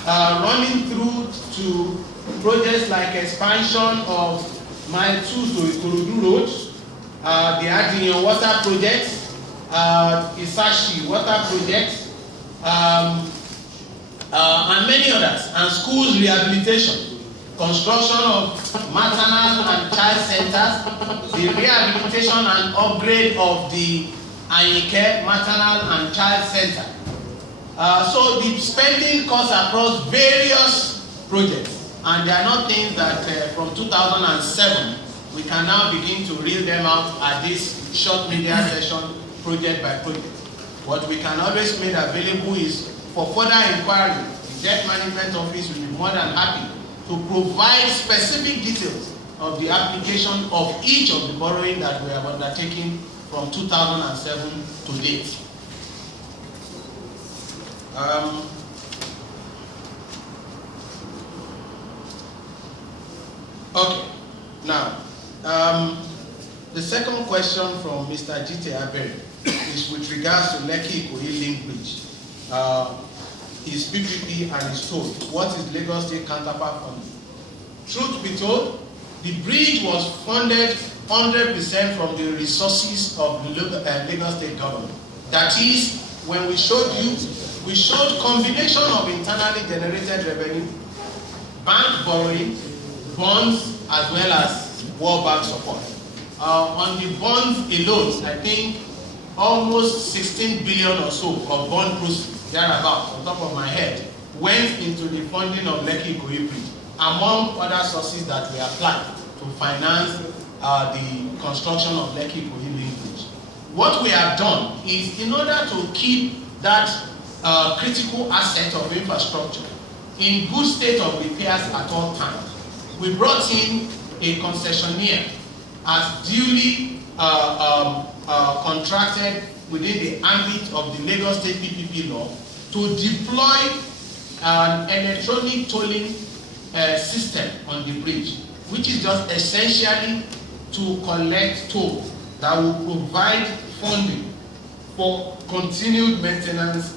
running through to projects like expansion of Mile 2 to Ikorodu Road, the Adiyan Water Project, Isashi Water Project, and many others, and schools rehabilitation, construction of maternal and child centers, the rehabilitation and upgrade of the Ayike Maternal and Child Center. So the spending costs across various projects, and they are not things that from 2007 we can now begin to reel them out at this short media session, project by project. What we can always make available is for further inquiry. The Debt Management Office will be more than happy to provide specific details of the application of each of the borrowing that we have undertaken from 2007 to date. Okay, now the second question from Mr. Jite Abere is with regards to Lekki-Ikoyi Link Bridge. His PPP and his toll. What is Lagos State counterpart funding? Truth be told, the bridge was funded 100% from the resources of the Lagos State government. That is, when we showed you, we showed combination of internally generated revenue, bank borrowing, bonds, as well as World Bank support. On the bonds alone, I think almost 16 billion or so of bond proceeds, thereabouts, on top of my head, went into the funding of Lekki-Ikoyi Bridge, among other sources that we applied to finance the construction of Lekki-Ikoyi Link Bridge. What we have done is, in order to keep that critical asset of infrastructure in good state of repairs at all times, we brought in a concessionaire as duly contracted within the ambit of the Lagos State PPP law to deploy an electronic tolling system on the bridge, which is just essentially to collect toll that will provide funding for continued maintenance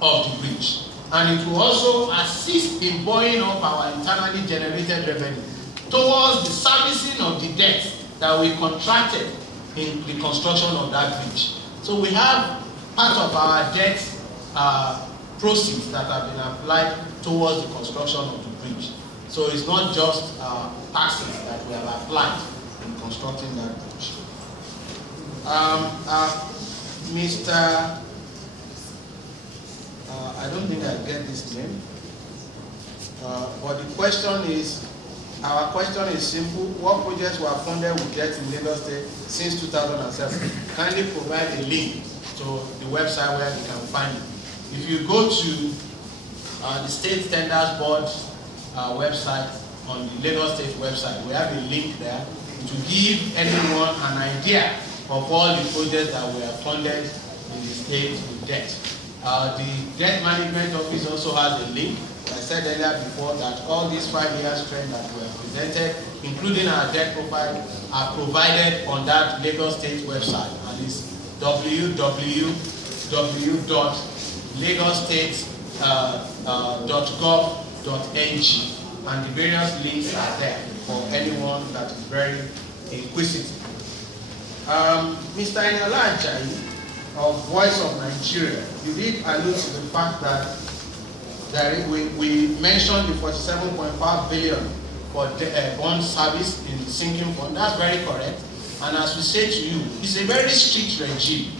of the bridge. And it will also assist in buoying up our internally generated revenue towards the servicing of the debt that we contracted in the construction of that bridge. So we have part of our debt proceeds that have been applied towards the construction of the bridge. So it's not just taxes that we have applied in constructing that bridge. Mr. I don't think I get this name, but the question is, our question is simple. What projects were funded with debt in Lagos State since 2007? Kindly provide a link to the website where you can find it. If you go to the State Tenders Board website, on the Lagos State website, we have a link there to give anyone an idea of all the projects that were funded in the state with debt. The Debt Management Office also has a link. I said earlier before that all these 5 years trend that were presented, including our debt profile, are provided on that Lagos State website, and it's www.lagosstate.gov.ng, and the various links are there for anyone that is very inquisitive. Mr. Eniola Ajayi of Voice of Nigeria, you did allude to the fact that we mentioned the 47.5 billion for bond service in the sinking fund. That's very correct. And as we say to you, it's a very strict regime.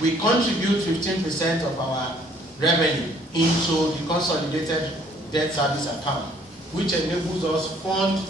We contribute 15% of our revenue into the consolidated debt service account, which enables us fund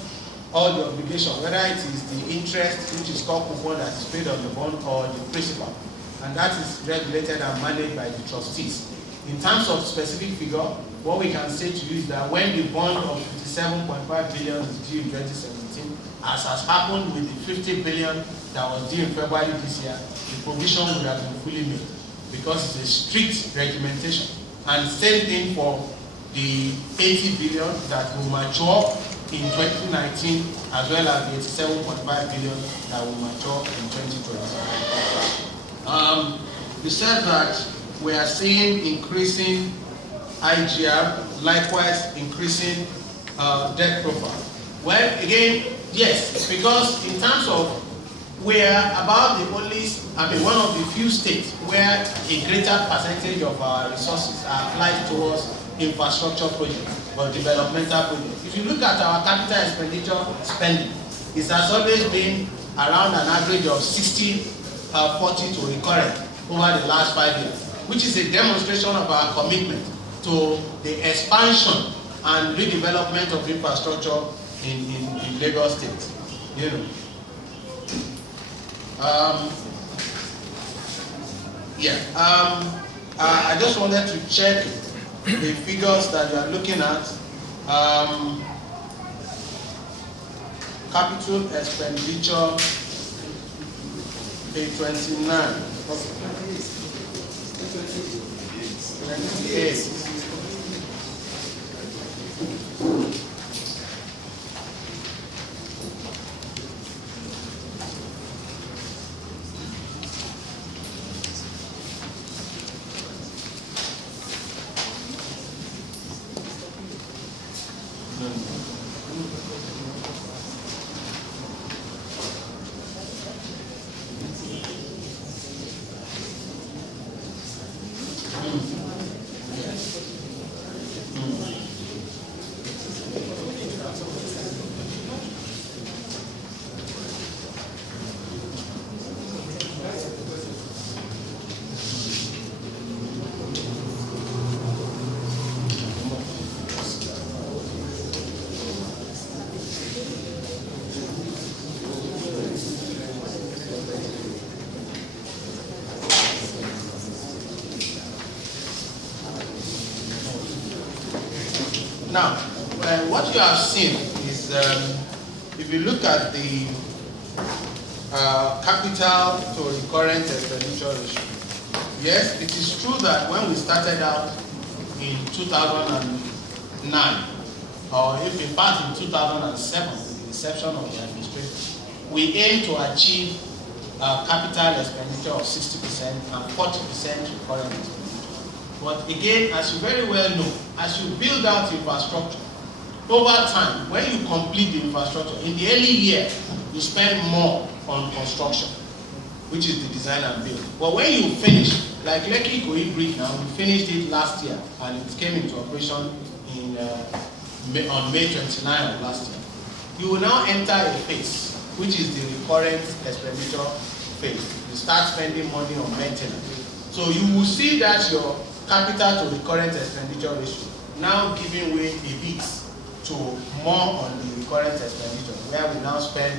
all the obligation, whether it is the interest, which is called coupon, that is paid on the bond, or the principal, and that is regulated and managed by the trustees. In terms of specific figure, what we can say to you is that when the bond of 57.5 billion is due in 2017, as has happened with the 50 billion that was due in February this year, the provision would have been fully made because it's a strict regimentation. And same thing for the 80 billion that will mature in 2019, as well as the 87.5 billion that will mature in 2020. You said that we are seeing increasing IGR, likewise increasing debt profile. Well, again, yes, because in terms of we are about the only, one of the few states where a greater percentage of our resources are applied towards infrastructure projects or developmental projects. If you look at our capital expenditure spending, it has always been around an average of 60-40 to recurrent over the last 5 years, which is a demonstration of our commitment to the expansion and redevelopment of infrastructure in Lagos State. You know. I just wanted to check the figures that you are looking at. Capital expenditure, page 29. 28. Now, what you have seen is, if you look at the capital to recurrent expenditure ratio, yes, it is true that when we started out in 2009, or if in fact in 2007, with the inception of the administration, we aim to achieve capital expenditure of 60% and 40% recurrent expenditure. But again, as you very well know, as you build out infrastructure, over time, when you complete the infrastructure, in the early year, you spend more on construction, which is the design and build. But when you finish, like Lekki Ikoyi Bridge now, we finished it last year, and it came into operation on May 29 of last year. You will now enter a phase, which is the recurrent expenditure phase. You start spending money on maintenance. So you will see that your capital to recurrent expenditure ratio now giving way a bit to more on the recurrent expenditure, where we now spend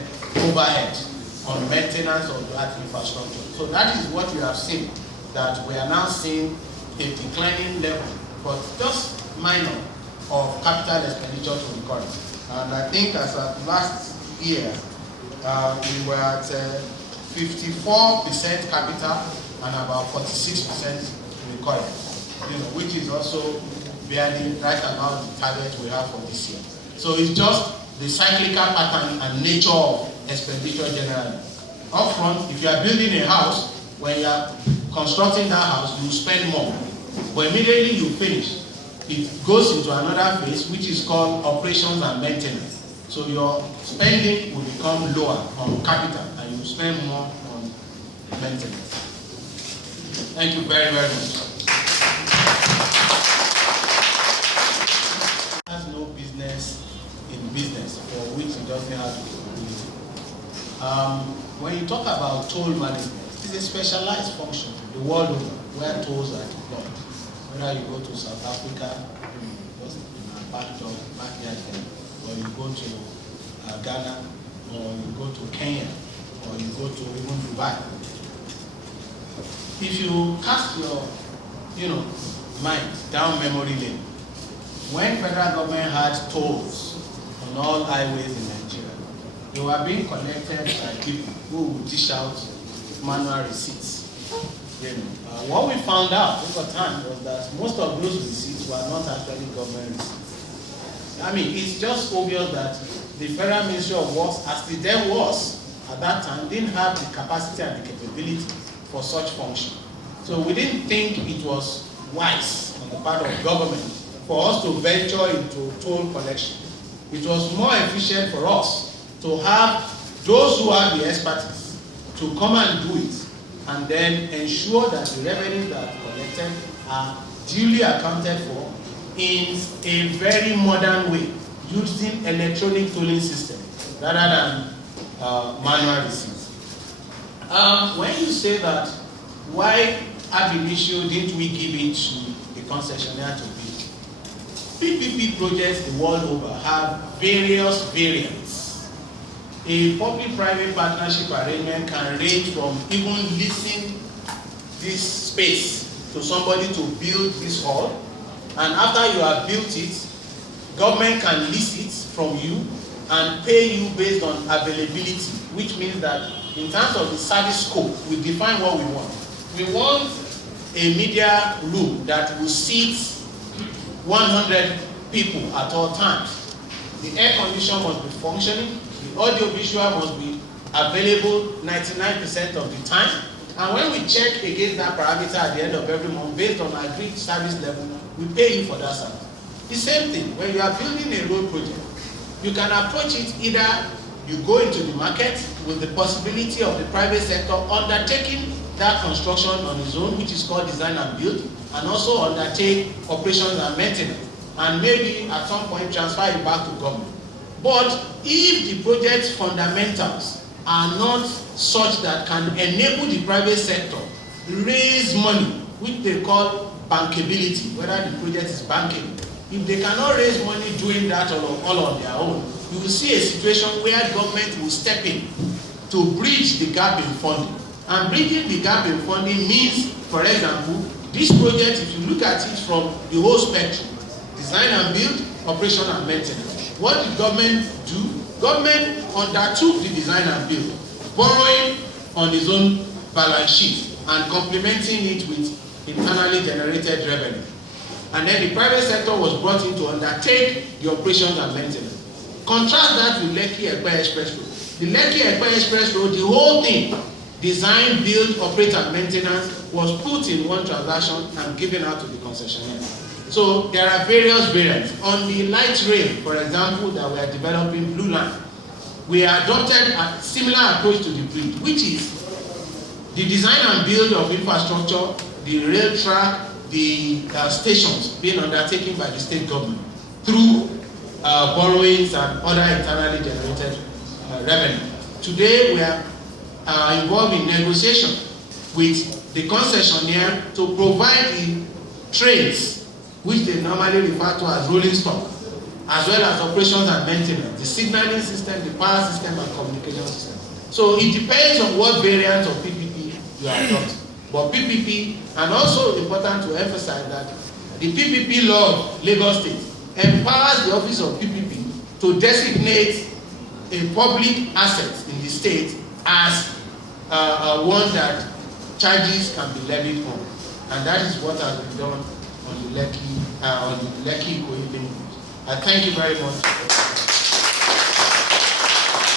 overhead on maintenance of that infrastructure. So that is what we have seen, that we are now seeing a declining level, but just minor, of capital expenditure to recurrent. And I think as of last year, we were at 54% capital and about 46% recurrent. Which is also barely right about the target we have for this year. So it's just the cyclical pattern and nature of expenditure generally. Up front, if you are building a house, when you are constructing that house, you spend more. But immediately you finish, it goes into another phase, which is called operations and maintenance. So your spending will become lower on capital, and you spend more on maintenance. Thank you very, very much. Has no business in business for which it doesn't have the capability. When you talk about toll management, it is a specialized function the world over where tolls are deployed. Whether you go to South Africa, just in a backyard, or you go to Ghana, or you go to Kenya, or you go to even Dubai. If you cast your, mind down memory lane, when federal government had tolls on all highways in Nigeria, they were being collected by people who would dish out manual receipts. What we found out over time was that most of those receipts were not actually government receipts. I mean, it's just obvious that the Federal Ministry of Works, as it then was at that time, didn't have the capacity and the capability for such function. So we didn't think it was wise on the part of government for us to venture into toll collection. It was more efficient for us to have those who have the expertise to come and do it, and then ensure that the revenues that are collected are duly accounted for in a very modern way, using electronic tolling system rather than manual receipts. When you say that, why ab initio didn't we give it to the concessionaire to build? PPP projects the world over have various variants. A public-private partnership arrangement can range from even leasing this space to somebody to build this hall, and after you have built it, government can lease it from you and pay you based on availability, which means that in terms of the service scope, we define what we want. We want a media room that will seat 100 people at all times. The air condition must be functioning, the audio visual must be available 99% of the time, and when we check against that parameter at the end of every month based on agreed service level, we pay you for that service. The same thing, when you are building a road project, you can approach it either you go into the market with the possibility of the private sector undertaking that construction on its own, which is called design and build, and also undertake operations and maintenance, and maybe at some point transfer it back to government. But if the project's fundamentals are not such that can enable the private sector raise money, which they call bankability, whether the project is bankable, if they cannot raise money doing that all on their own, you will see a situation where government will step in to bridge the gap in funding. And bridging the gap in funding means, for example, this project, if you look at it from the whole spectrum, design and build, operation and maintenance. What did government do? Government undertook the design and build, borrowing on its own balance sheet and complementing it with internally generated revenue. And then the private sector was brought in to undertake the operations and maintenance. Contrast that with Lekki-Epe Express Road. The Lekki-Epe Express Road, the whole thing, design, build, operate and maintenance, was put in one transaction and given out to the concessionaire. So there are various variants. On the light rail, for example, that we are developing, Blue Line, we adopted a similar approach to the bridge, which is the design and build of infrastructure, the rail track, the stations being undertaken by the state government through borrowings and other internally generated revenue. Today we are involved in negotiation with the concessionaire to provide the trains, which they normally refer to as rolling stock, as well as operations and maintenance, the signaling system, the power system, and communication system. So it depends on what variant of PPP you are adopting. But PPP, and also important to emphasize that the PPP law of Lagos State empowers the office of PPP to designate a public asset in the state as one that charges can be levied on. And that is what has been done on the Lekki Ikoyi link. I thank you very much.